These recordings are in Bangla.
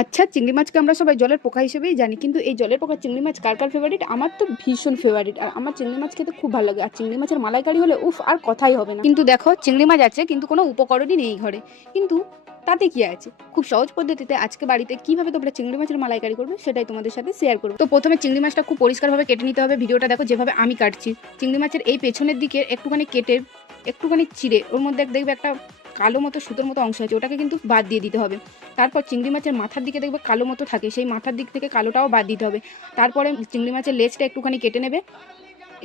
আচ্ছা, চিংড়ি মাছকে আমরা সবাই জলের পোকা হিসেবেই জানি, কিন্তু এই জলের পোকা চিংড়ি মাছ কার কার ফেভারিট? আমার তো ভীষণ ফেভারিট, আর আমার চিংড়ি মাছ খেতে খুব ভালো লাগে। আর চিংড়ি মাছের মালাইকারি হলে উফ, আর কথাই হবে না। কিন্তু দেখো, চিংড়ি মাছ আছে কিন্তু কোনো উপকরণই নেই ঘরে, কিন্তু তাতে কি আছে, খুব সহজ পদ্ধতিতে আজকে বাড়িতে কিভাবে তোমরা চিংড়ি মাছের মালাইকারি করবে সেটাই তোমাদের সাথে শেয়ার করবো। তো প্রথমে চিংড়ি মাছটা খুব পরিষ্কারভাবে কেটে নিতে হবে। ভিডিওটা দেখো যেভাবে আমি কাটছি। চিংড়ি মাছের এই পেছনের দিকে একটুখানি কেটে, একটুখানি চিড়ে, ওর মধ্যে দেখবে একটা কালো মতো সুতোর মতো অংশ আছে, ওটাকে কিন্তু বাদ দিয়ে দিতে হবে। তারপর চিংড়ি মাছের মাথার দিকে দেখবে কালো মতো থাকে, সেই মাথার দিক থেকে কালোটাও বাদ দিতে হবে। তারপরে চিংড়ি মাছের লেজটা একটুখানি কেটে নেবে,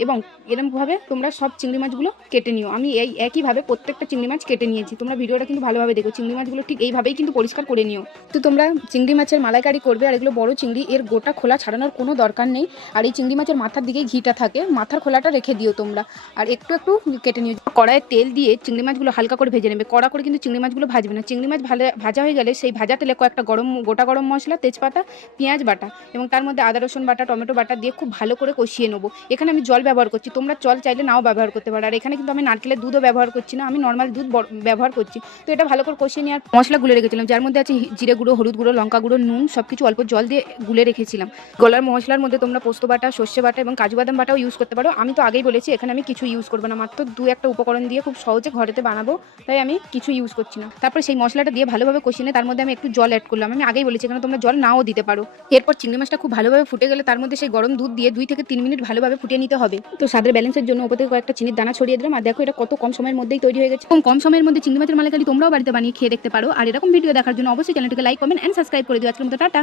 এবং এরকমভাবে তোমরা সব চিংড়ি মাছগুলো কেটে নিও। আমি এই একইভাবে প্রত্যেকটা চিংড়ি মাছ কেটে নিয়েছি। তোমরা ভিডিওটা কিন্তু ভালোভাবে দেখো, চিংড়ি মাছগুলো ঠিক এইভাবেই কিন্তু পরিষ্কার করে নিও। তো তোমরা চিংড়ি মাছের মালাইকারি করবে, আর এগুলো বড় চিংড়ি, এর গোটা খোলা ছাড়ানোর কোনো দরকার নেই। আর এই চিংড়ি মাছের মাথার দিকেই ঘিটা থাকে, মাথার খোলাটা রেখে দিও তোমরা, আর একটু একটু কেটে নিও। কড়াইয়ে তেল দিয়ে চিংড়ি মাছগুলো হালকা করে ভেজে নেবে, কড়া করে কিন্তু চিংড়ি মাছগুলো ভাজবে না। চিংড়ি মাছ ভাজা হয়ে গেলে সেই ভাজা তেলে কয়েকটা গোটা গরম মশলা, তেজপাতা, পেঁয়াজ বাটা এবং তার মধ্যে আদা রসুন বাটা, টমেটো বাটা দিয়ে খুব ভালো করে কষিয়ে নেবো। এখানে আমি জল ব্যবহার করছি, তোমরা জল চাইলে নাও ব্যবহার করতে পারো। আর এখানে কিন্তু আমি নারকেলের দুধও ব্যবহার করছি না, আমি নর্মাল দুধ ব্যবহার করছি। তো এটা ভালো করে কষিয়ে নিয়ে আর মশলা গুলে রেখেছিলাম, যার মধ্যে আছে জিরে গুঁড়ো, হলুদ গুঁড়ো, লঙ্কা গুঁড়ো, নুন, সবকিছু অল্প জল দিয়ে গুলে রেখেছিলাম। গলার মশলার মধ্যে তোমরা পোস্ত বাটা, সর্ষে বাটা এবং কাজু বাদাম বাটাও ইউজ করতে পারো। আমি তো আগেই বলেছি এখানে আমি কিছু ইউজ করবো না, মাত্র দু একটা উপকরণ দিয়ে খুব সহজে ঘরেতে বানাবো, তাই আমি কিছু ইউজ করছি না। তারপর সেই মশলাটা দিয়ে ভালোভাবে কষিয়ে নিয়ে তার মধ্যে আমি একটু জল অ্যাড করলাম। আমি আগেই বলেছি এখানে তোমরা জল নাও দিতে পারো। এরপর চিংড়ি মাছটা খুব ভালোভাবে ফুটে গেলে তার মধ্যে সেই গরম দুধ দিয়ে 2 থেকে 3 মিনিট ভালোভাবে ফুটিয়ে নিতে হবে। তো স্বাদের ব্যালেন্সের জন্য উপর থেকে কয়েকটা চিনির দানা ছড়িয়ে দিলাম। আর দেখো এটা কত কম সময়ের মধ্যেই তৈরি হয়ে গেছে। কম সময়ের মধ্যে চিংড়ি মাছের মালাইকারি তোমরাও বাড়িতে বানিয়ে খেয়ে দেখতে পারো। আর এরকম ভিডিও দেখার জন্য অবশ্যই চ্যানেলটিকে লাইক, কমেন্ট এন্ড সাবস্ক্রাইব করে দিও। আজকের মতো টাটা।